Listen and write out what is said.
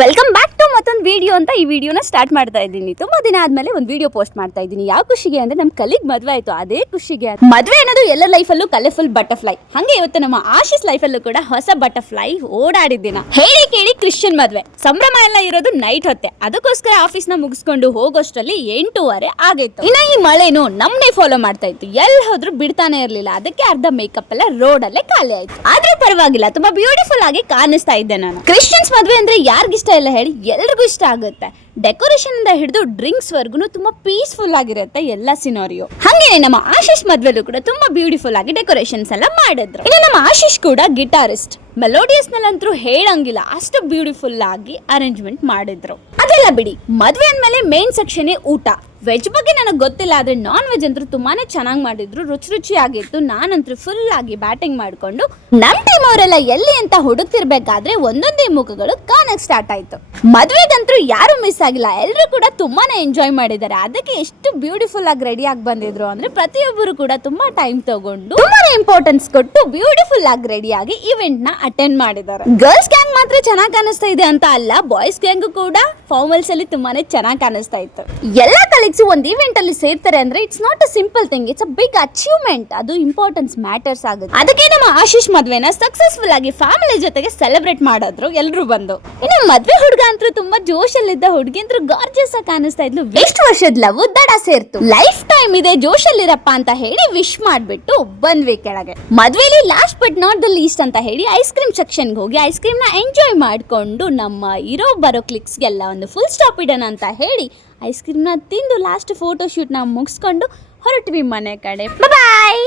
Welcome back to ಮತ್ತೊಂದು video ಅಂತ ಈ ವಿಡಿಯೋನ ಸ್ಟಾರ್ಟ್ ಮಾಡ್ತಾ ಇದ್ದೀನಿ. ತುಂಬಾ ದಿನ ಆದ್ಮೇಲೆ ಒಂದು ವಿಡಿಯೋ ಪೋಸ್ಟ್ ಮಾಡ್ತಾ ಇದ್ದೀನಿ. ಯಾವ ಖುಷಿಗೆ ಅಂದ್ರೆ ನಮ್ಮ ಕಲಿಗ್ ಮದ್ವೆ ಆಯ್ತು. ಅದೇ ಖುಷಿಗೆ ಮದ್ವೆ ಅನ್ನೋದು ಎಲ್ಲ ಲೈಫಲ್ಲೂ ಕಲರ್ಫುಲ್ ಬಟರ್ಫ್ಲೈ. ಹಂಗೆ ಇವತ್ತು ನಮ್ಮ ಆಶೀಸ್ ಲೈಫಲ್ಲೂ ಕೂಡ ಹೊಸ ಬಟರ್ಫ್ಲೈ ಓಡಾಡಿದ್ದಿನ. ಹೇಳಿ ಕೇಳಿ ಕ್ರಿಶ್ಚಿಯನ್ ಮದ್ವೆ ಸಂಭ್ರಮ ಎಲ್ಲ ಇರೋದು ನೈಟ್ ಹೊತ್ತೆ. ಅದಕ್ಕೋಸ್ಕರ ಆಫೀಸ್ ನ ಮುಗಿಸ್ಕೊಂಡು ಹೋಗೋಷ್ಟರಲ್ಲಿ 8:30 ಆಗಿತ್ತು. ಇನ್ನ ಈ ಮಳೆನು ನಮ್ನೇ ಫಾಲೋ ಮಾಡ್ತಾ ಇತ್ತು. ಎಲ್ಲಿ ಹೋದ್ರು ಬಿಡ್ತಾನೆ ಇರ್ಲಿಲ್ಲ. ಅದಕ್ಕೆ ಅರ್ಧ ಮೇಕಪ್ ಎಲ್ಲ ರೋಡ್ ಅಲ್ಲೇ ಖಾಲಿ ಆಯ್ತು. ಆದ್ರೂ ಪರವಾಗಿಲ್ಲ, ತುಂಬಾ ಬ್ಯೂಟಿಫುಲ್ ಆಗಿ ಕಾಣಿಸ್ತಾ ಇದ್ದೆ ನಾನು. ಕ್ರಿಶ್ಚಿಯನ್ಸ್ ಮದ್ವೆ ಅಂದ್ರೆ ಯಾರಿಗಿಷ್ಟ ಇಲ್ಲ ಹೇಳಿ? ಎಲ್ರಿಗೂ ಇಷ್ಟ ಆಗುತ್ತೆ. ಡೆಕೋರೇಷನ್ ಇಂದ ಹಿಡಿದು ಡ್ರಿಂಕ್ಸ್ ವರ್ಗುನು ತುಂಬಾ ಪೀಸ್ಫುಲ್ ಆಗಿರುತ್ತೆ ಎಲ್ಲ ಸಿನಾರಿಯೋ. ಹಂಗೇನೆ ನಮ್ಮ ಆಶೀಶ್ ಮದ್ವೆಲೂ ಕೂಡ ತುಂಬಾ ಬ್ಯೂಟಿಫುಲ್ ಆಗಿ ಡೆಕೋರೇಷನ್ಸ್ ಎಲ್ಲ ಮಾಡಿದ್ರು. ಇನ್ನು ನಮ್ಮ ಆಶೀಶ್ ಕೂಡ ಗಿಟಾರಿಸ್ಟ್. ಮೆಲೋಡಿಯಸ್ ನಲ್ಲಂತೂ ಹೇಳಂಗಿಲ್ಲ, ಅಷ್ಟು ಬ್ಯೂಟಿಫುಲ್ ಆಗಿ ಅರೇಂಜ್ಮೆಂಟ್ ಮಾಡಿದ್ರು. ಅದೆಲ್ಲ ಬಿಡಿ, ಮದ್ವೆ ಅಂದ್ಮೇಲೆ ಮೇನ್ ಸೆಕ್ಷನ್ ಊಟ. ವೆಜ್ ಬಗ್ಗೆ ನನಗೆ ಗೊತ್ತಿಲ್ಲ, ಆದ್ರೆ ನಾನ್ ವೆಜ್ ಅಂತೂ ತುಂಬಾನೇ ಚೆನ್ನಾಗಿ ಮಾಡಿದ್ರು, ರುಚಿ ಆಗಿತ್ತು. ನಾನಂತೂ ಫುಲ್ ಆಗಿ ಬ್ಯಾಟಿಂಗ್ ಮಾಡ್ಕೊಂಡು ನಮ್ ಟೀಮ್ ಅವರೆಲ್ಲ ಎಲ್ಲಿ ಅಂತ ಹುಡುಕ್ತಿರ್ಬೇಕಾದ್ರೆ ಒಂದೊಂದೇ ಮುಖಗಳು ಕಾಣಕ್ ಸ್ಟಾರ್ಟ್ ಆಯ್ತು. ಮದ್ವೆಗಂತೂ ಯಾರು ಮಿಸ್ ಆಗಿಲ್ಲ, ಎಲ್ಲರೂ ಕೂಡ ತುಂಬಾನೇ ಎಂಜಾಯ್ ಮಾಡಿದ್ದಾರೆ. ಅದಕ್ಕೆ ಎಷ್ಟು ಬ್ಯೂಟಿಫುಲ್ ಆಗಿ ರೆಡಿ ಆಗಿ ಬಂದಿದ್ರು ಅಂದ್ರೆ ಪ್ರತಿಯೊಬ್ಬರು ಕೂಡ ತುಂಬಾ ಟೈಮ್ ತಗೊಂಡು ತುಂಬಾನೇ ಇಂಪಾರ್ಟೆನ್ಸ್ ಕೊಟ್ಟು ಬ್ಯೂಟಿಫುಲ್ ಆಗಿ ರೆಡಿ ಆಗಿ ಇವೆಂಟ್ ನ ಅಟೆಂಡ್ ಮಾಡಿದ್ದಾರೆ. ಗರ್ಲ್ಸ್ ಗ್ಯಾಂಗ್ ಮಾತ್ರ ಚೆನ್ನಾಗಿ ಕಾಣಿಸ್ತಾ ಇದೆ ಅಂತ ಅಲ್ಲ, ಬಾಯ್ಸ್ ಗ್ಯಾಂಗ್ ಕೂಡ ಫಾರ್ಮಲ್ಸ್ ಅಲ್ಲಿ ತುಂಬಾನೇ ಚೆನ್ನಾಗಿ ಕಾಣಿಸ್ತಾ ಇತ್ತು. ಎಲ್ಲ ಕಲೀಗ್ಸ್ ಒಂದು ಇವೆಂಟ್ ಅಲ್ಲಿ ಸೇರ್ತಾರೆ ಅಂದ್ರೆ it's not a simple thing, it's a big achievement. ಅದು ಇಂಪಾರ್ಟೆನ್ಸ್ ಮ್ಯಾಟರ್ಸ್ ಆಗುತ್ತೆ. ಅದಕ್ಕೆ ನಮ್ಮ ಆಶೀಶ್ ಮದ್ವೆನ ಸಕ್ಸಸ್ಫುಲ್ ಆಗಿ ಫ್ಯಾಮಿಲಿ ಜೊತೆಗೆ ಸೆಲೆಬ್ರೇಟ್ ಮಾಡಿದ್ರು ಎಲ್ಲರೂ ಬಂದು. ಇನ್ನು ಮದ್ವೆ ಹುಡುಗ ಅಂತೂ ತುಂಬಾ ಜೋಶಲ್ಲಿದ್ದ, ಹುಡುಗಿ ಅಂತೂ ಗಾರ್ಜಿಯಸ್ ಆಗಿ ಕಾಣಿಸ್ತಾ ಇದ್ಲು. ಎಷ್ಟು ವರ್ಷದ ಲವ್ ದಡ ಸೇರ್ತು, ಲೈಫ್ ಟೈಮ್ ಇದೆ, ಜೋಶಲ್ಲಿರಪ್ಪ ಅಂತ ಹೇಳಿ ವಿಶ್ ಮಾಡ್ಬಿಟ್ಟು ಬಂದ್ವಿ ಕೆಳಗೆ. ಮದ್ವೆಲಿ last but not the least ಅಂತ ಹೇಳಿ ಐಸ್ ಕ್ರೀಮ್ ಸೆಕ್ಷನ್ಗೆ ಹೋಗಿ ಐಸ್ ಕ್ರೀಮ್ ನ ಎಂಜಾಯ್ ಮಾಡ್ಕೊಂಡು ನಮ್ಮ ಇರೋ ಬರೋ ಕ್ಲಿಕ್ಸ್ಗೆಲ್ಲ ಒಂದು ಫುಲ್ ಸ್ಟಾಪ್ ಇಡೋಣ ಅಂತ ಹೇಳಿ ಐಸ್ ಕ್ರೀಮ್ ನ ತಿಂದು ಲಾಸ್ಟ್ ಫೋಟೋ ಶೂಟ್ ನ ಮುಗಿಸ್ಕೊಂಡು ಹೊರಟ್ವಿ ಮನೆ ಕಡೆ. ಬಾಯ್.